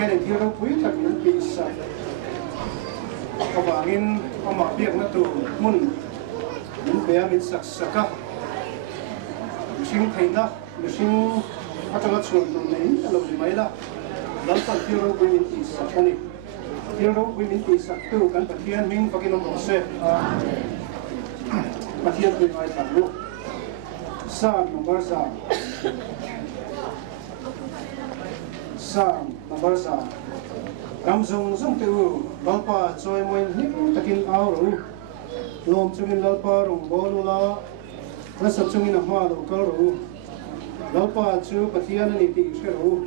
pathian in hero pui tak in pisa awangin ama piak na tu mun in bea min saksaka mishing thaina mishing atanga chuan tu nei alo mai la lalpa hero pui min pisa ani hero pui min pisa tu kan pathian ming pakinom se pathian pui mai thalu Psalm number Ram zong zong tu lalpa choi moi nim takin aw ro lom chungin lalpa rong bolula rasa chungin ahma lo kal ro lalpa chu pathian ni ti se ro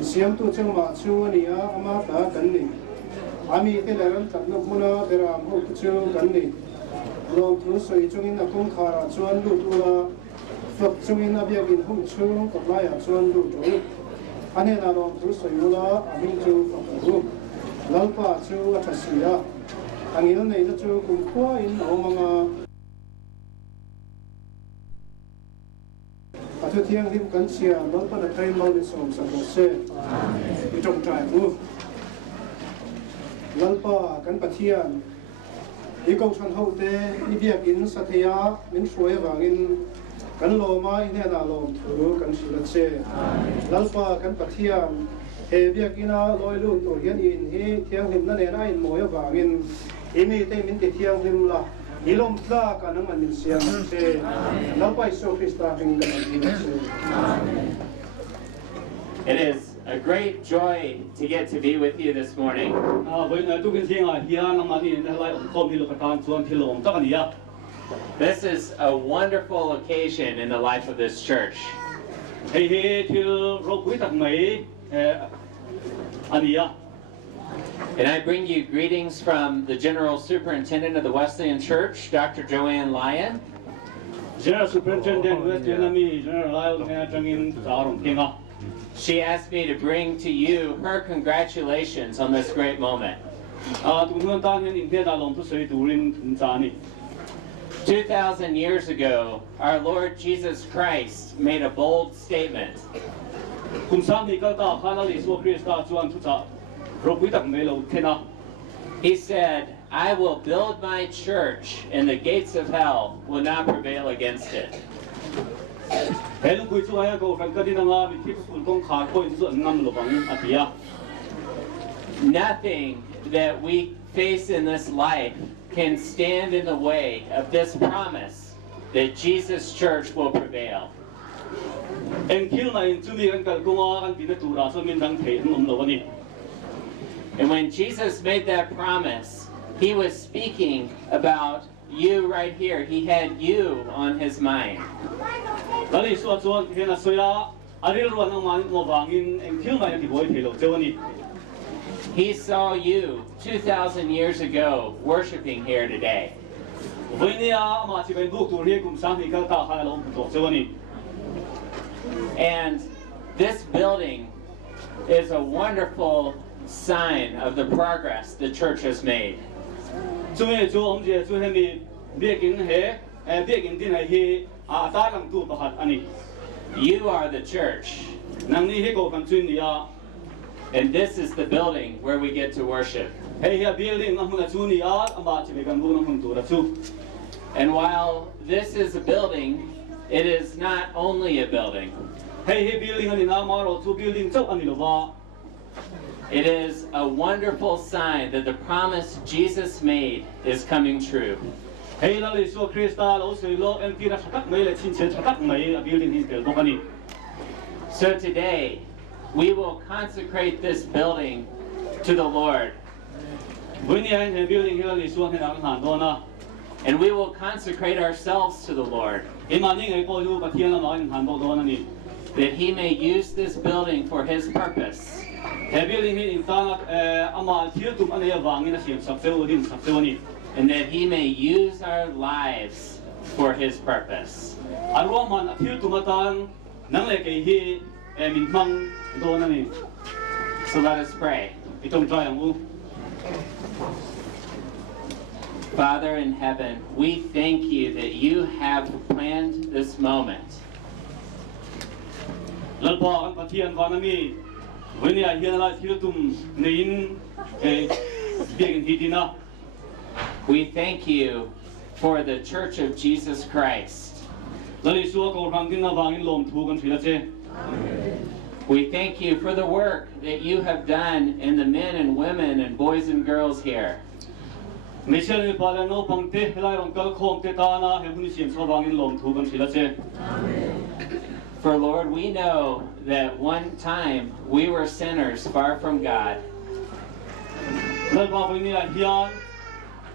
siam tu chung ma chu ania ama ta kan ni ami te leran tat no muna deram ho chu kan ni lom tu soi chungin akong khara chuan lu tu la flok chungin abiakin hum chu kaplaya chuan lu tu ane na lom tu soyula amin chu fakru lalpa chu athasiya angil nei na chu kumkhwa in omanga athu thiang lim kan sia lalpa na train lo ni som sa se itong trai u lalpa kan pathian ikong san ho te ibiakin sathaya min shoi wangin kan loma ine na lom thu kan sila che lalpa kan pathiam he biakina loilun to hian in hi thiang him na ne na in moya wangin imi te min te thiang him la ilom tla kan ang min siam che lalpa iso krista king kan che It is a great joy to get to be with you this morning. This is a wonderful occasion in the life of this church. And I bring you greetings from the General Superintendent of the Wesleyan Church, Dr. Joanne Lyon. General Superintendent Wesleyan She asked me to bring to you her congratulations on this great moment. 2,000 years ago, our Lord Jesus Christ made a bold statement. He said, I will build my church and the gates of hell will not prevail against it. Nothing that we face in this life can stand in the way of this promise that Jesus' church will prevail. And when Jesus made that promise, he was speaking about you right here. He had you on his mind. He saw you 2,000 years ago worshiping here today. And this building is a wonderful sign of the progress the church has made. You are the church. And this is the building where we get to worship. And while this is a building, it is not only a building. It is a wonderful sign that the promise Jesus made is coming true. So today, we will consecrate this building to the Lord. And we will consecrate ourselves to the Lord, that he may use this building for his purpose. And that he may use our lives for his purpose. So let us pray. Father in heaven, we thank you that you have planned this moment. วันนี้เฮียนาที่เราตุ้มในอินเบียกันที่ดีนะ We thank you for the Church of Jesus Christ. แล้วในส่วนของความที่น่าวางอินลมถูกกันทีละเจ We thank you for the work that you have done in the men and women and boys and girls here. ไม่ใช่ในพาเลโนพังเตะไล่ลงกัลโคมเตตานะเห็นผู้นี้เสียงสว่างอินลมถูกกันทีละเจ For Lord, we know that one time we were sinners far from God. แล้วพอวันนี้เฮียน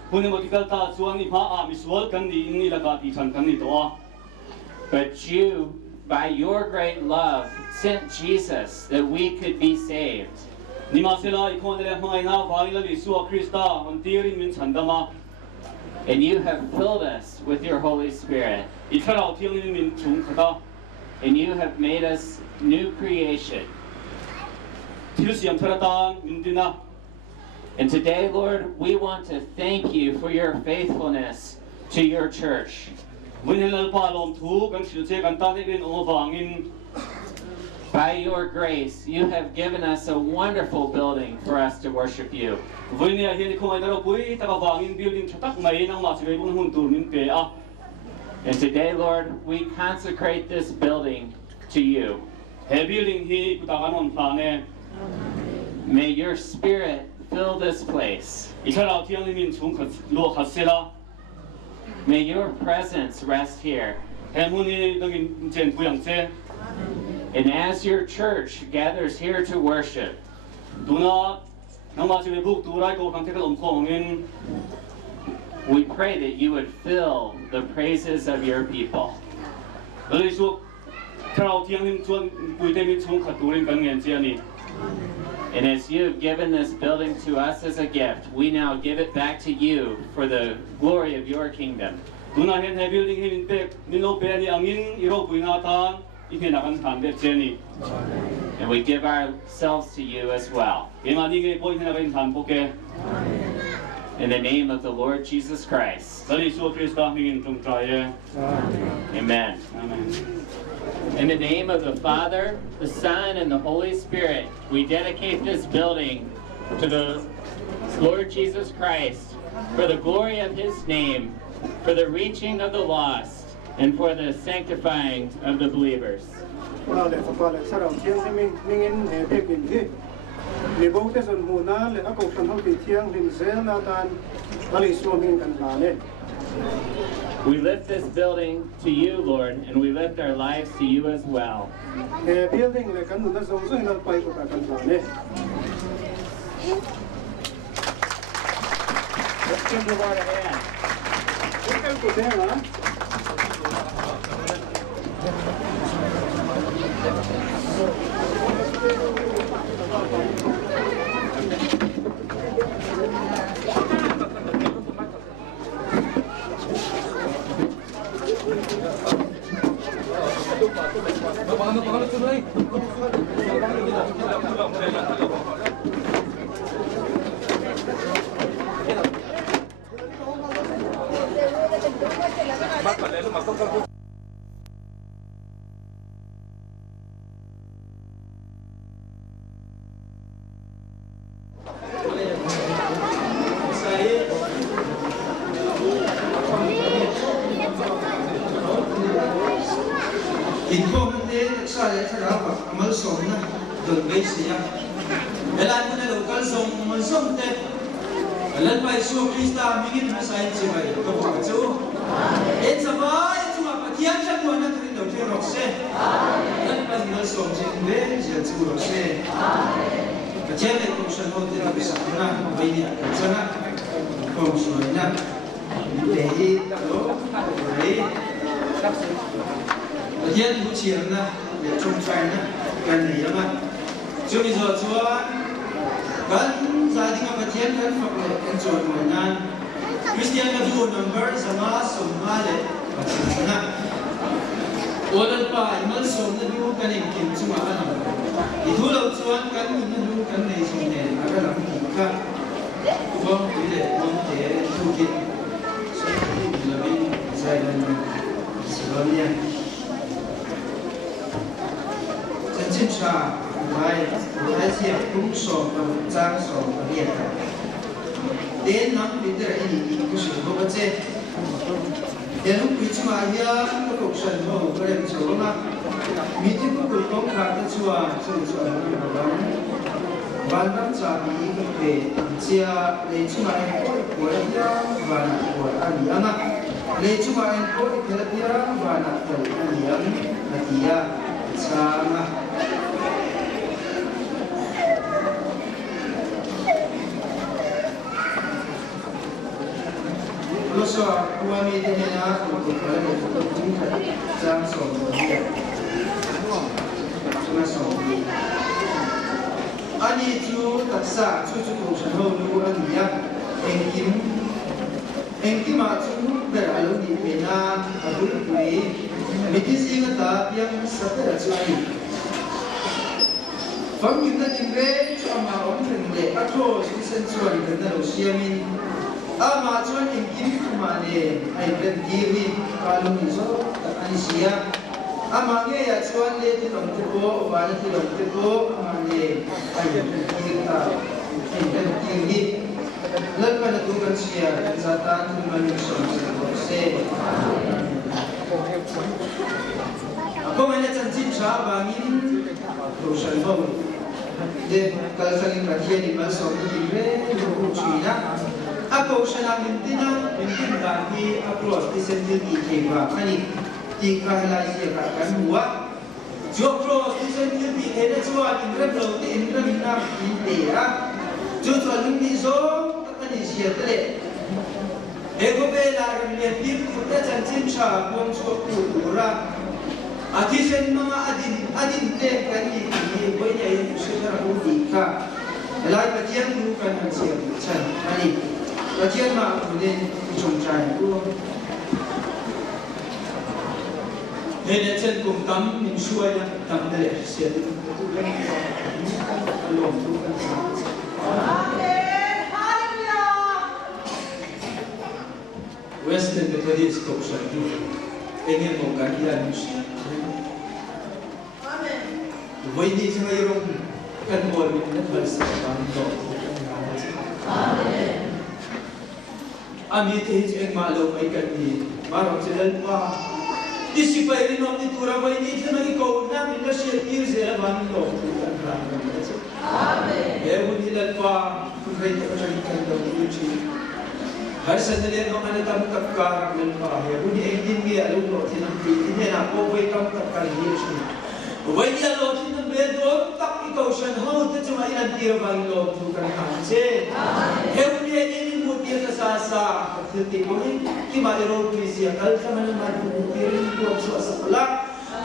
ผู้นี้บอกที่กัลตาส่วนนี้พระอามิสวลกันนี่ละกาที่ฉันกันนี่ตัว But you, by your great love, sent Jesus that we could be saved. นี่มาเสลายคนเลยให้หน้าฟ้าอิลลิสุคริสต์มันตีริมินฉันดมา And you have filled us with your Holy Spirit. อีกคราวที่ริมินชุงขดา And you have made us new creation. ที่เสียงทระตานมินดินะ And today, Lord, we want to thank you for your faithfulness to your church. วันนี้เราพาลมถูกกันสิเจกันตาได้เป็นองค์วางอิน By your grace, you have given us a wonderful building for us to worship you. วันนี้เห็นคงไอ้เราปุ้ยตะกวางอินบิลดิ้งชักไม่นั่งมาสิไปบุญหุ่นตูนินเปะ And today, Lord, we consecrate this building to you. เฮบิลดิ้งฮีกุตากันอนพลาเน่ May your spirit fill this place. อีกคราวที่ริมินชุงขัดลัวขัดเสลา May your presence rest here. เฮมุนีต้องกินเจนปุยังเจ And as your church gathers here to worship, ดูนะนั่งมาสิไปบุกตูไรก็คำที่กระลมของอิน we pray that you would fill the praises of your people. เลยสุกคราวที่ริมินชวนปุ้ยเตมินชุงขัดตูรินกันเงินเจนี่ And as you have given this building to us as a gift, we now give it back to you for the glory of your kingdom. ดูนะเห็นเฮบิลดิ้งฮีมินเปกมินโลเปนี่อังอินอีโรปุยนาทานอีกเห็นนักขันเด็ดเจนี่ And we give ourselves to you as well. เอ็มาดีเงยปุยเห็นนักขันโปเก In the name of the Lord Jesus Christ. แล้วเลยสุกคริสต์มิงินตรงใจเอ Amen. อาเมน In the name of the Father, the Son, and the Holy Spirit, we dedicate this building to the Lord Jesus Christ for the glory of his name, for the reaching of the lost, and for the sanctifying of the believers. เราเลยสปาเลยสระเทียงให้มิงินเด็กกินที่มีบุตรเส่วนหูน้าเลยอากงทำให้เทียงหิมเซลนาตานอะไรส่วนมิงกันมาเลย We lift this building to you, Lord, and we lift our lives to you as well. building เลยกันหนุนน่าสงสัยนั่นไปกับกันมาเลย Let's give the Lord a hand. นี่ก็เด้งนะ in komende sa ya thara ba amal som na dol be sia ela mun lo kal som mun som te lan pai su krista mingin na sai chi bai to ba chu et sa bai chu ma kian cha ko na tri do che ro se lan pai mun som chi be ja chu ro se ka che le ko sha no te ra sa na bai ni ka cha na ko so na de hi ta lo re hiện hữu chiến na để trông choai na gần này lắm ạ chưa bây giờ chúa gần gia đình mà thiên gần phật lệ anh chọn mọi nan Christian là du number sama summa lệ na odan pa imal som na du kan em kim chuma kan itu lo chuan kan min na du kan nei sum ne aga lam ki ka ko bi le mong te tu ki so ni la bi sai dan Salonia 真正差， hai siap kum so jang so riat đến năm bên đây là gì cũng sử dụng cái gì đến lúc quý chúng ta hiện các cuộc sống của các em cháu mà mình thì cũng có công tác để chùa nó làm ban năm cha bị về chia lấy chúng ta của và của anh em á lấy chúng ta có cái là và của anh em là gì à cha mà lúc sau qua mi thì na cũng có cái chúng ta trang sổ đi chúng ta sổ đi anh ấy chú tất cả chú cũng sẽ hầu như anh ấy em kim mà chú về lại lúc đi về na ở lúc cuối mình chỉ xin người ta biết sắp tới là chú anh phong những cái tình về cho mà ông thành lệ bắt đầu chúng sinh chuẩn đến đầu xe mình mà chuan em kim mà nè anh bên kia đi cả lúc mình số anh xia mà nghe ya chuan lệ thì đồng tiền cô và thì đồng tiền cô mà nè anh bên kia ta anh bên kia đi lần mà tôi cần xia ra tan thì mình sống sẽ có mấy chân chim sa vàng in đồ sản phẩm để cái phần cái thiên thì mà sống thì về đồ chuyện á ako siya namin dahil across the central ikiwa ani ti kahilay siya kakanwa jo across the central ikiwa chua ingram lo ti ingram na india jo traling ni zo tatani siya tele ego bela rin pip kuta chanchin sha buang so kulura atisen mga adin te kani ni boy niya yung siya ko dika lai patian du kan siya chan ani và thiên mà cũng nên trồng trải luôn nên là chân cùng tắm mình xuôi nhá tắm để xịt lồng thu căn Western Methodist cộng sản du anh em một cái gì là với đi cho người rong căn buồn mình rất là sợ bắn đổ Ami tehis ek malum ay kani marong silan pa disipai rin om ni tura bay ni ito nang ikaw na min na siya sila man ko amen ewan hilan pa kung kayo ka siya ikan daw uchi har sandali ang mga natamtapkarak ng pa ewan ni ang din niya alun ko tinampitin niya na po bay tamtapkar niya siya Wai ya lo tin be do tak ikaw siya ho te chuma inan tira bang lo tu kan hanse ewan ni ang dia sasa seperti ini kita ero puisi akal sama dengan mungkin buat suasa pelak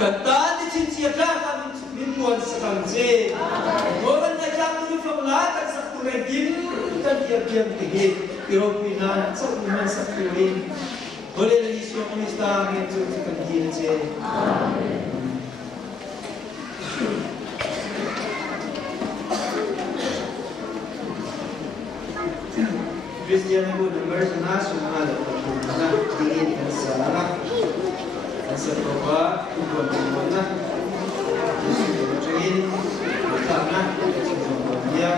kata di cincin kata mintuan sekangse orang yang jatuh di pelak tak sakuran gini kan dia tinggi ero puina sakuran sakuran boleh lagi semua mesta itu sekangse je Christian ko number na sunod na tingin ka sa baba tubuan mo na tingin tama sa dia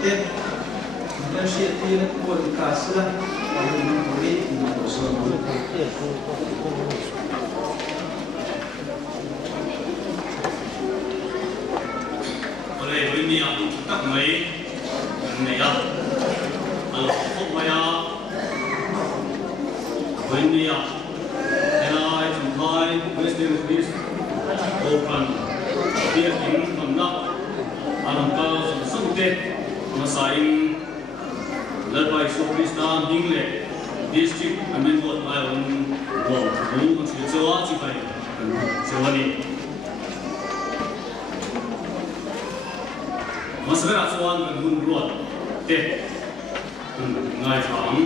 te dan siap dia buat kasih kalau memang boleh untuk semua. Oleh ini yang tak mai, ini ya, kalau kau ya, ini ya, era itu hai, Western Greece, open, dia ingin mendak, alam kau sempit, masain, lepas itu Kristen Hingle, district, amin buat ayam, buat, bukan sesuatu cipai, sesuatu. Masalah soal dengan buat, teh, ngai faham.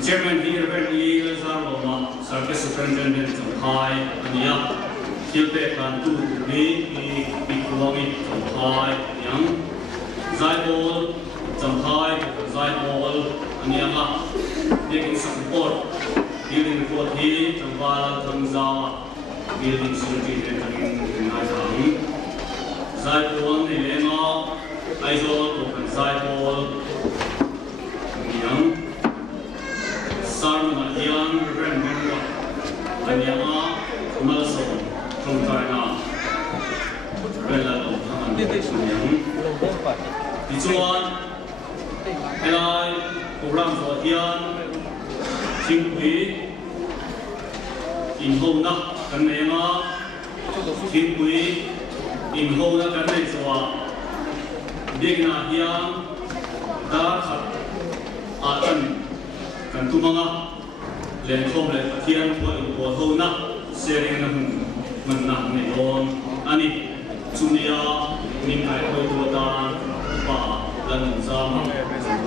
Chairman here very lazar loma, service superintendent Hai, ania, hilpe kan tu ni ikuangi Hai yang, Zaibol, Hai, Zaibol, ania lah, dia support, building report he, Jambal, Tangzawa, building security dan ngai faham. Zaibol ni lema, Aizol, bukan Zaibol, yang Sarmana yang berbeda, hanya Malson, Tongkana, Bela, Tangan, yang dijual, helai, orang Fortian, Tingui, Inhona, Kanema, Tingui, Inhona, Kanema, Digna yang Darhat, Atan. Kan tu mga lentom le patian po ho na sharing na menang ni don ani chunia ning ai ko to ta pa lan zam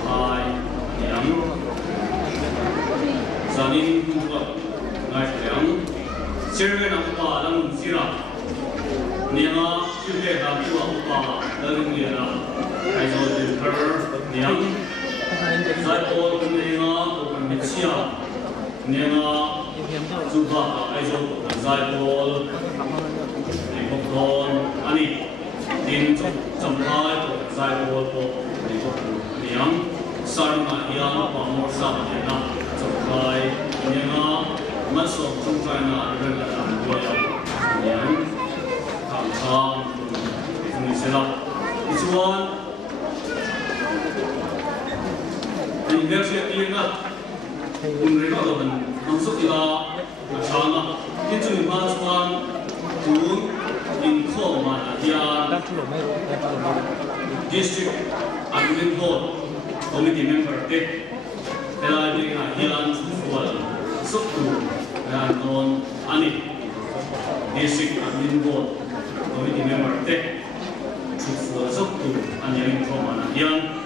hai yang zanin ko ngai yang share na pa lan sira niya chute ha tu pa lan ni na ai zo de per yang Zaibol kenenga bukan Mesia, nenga juga aizo Zaibol, Ipokon, ani din Jampai bukan Zaibol po Ipokon, yang sarma yang pamor sama nenga Jampai, nenga masuk Jampai na dengan dua yang kangkang itu misalnya isuan University yang mereka akan masuk ke sana. Itu masukkan turun info mana dia district admin board committee member dek. Kalau dia yang soal satu dan non ani district admin board committee member dek soal satu ani info mana dia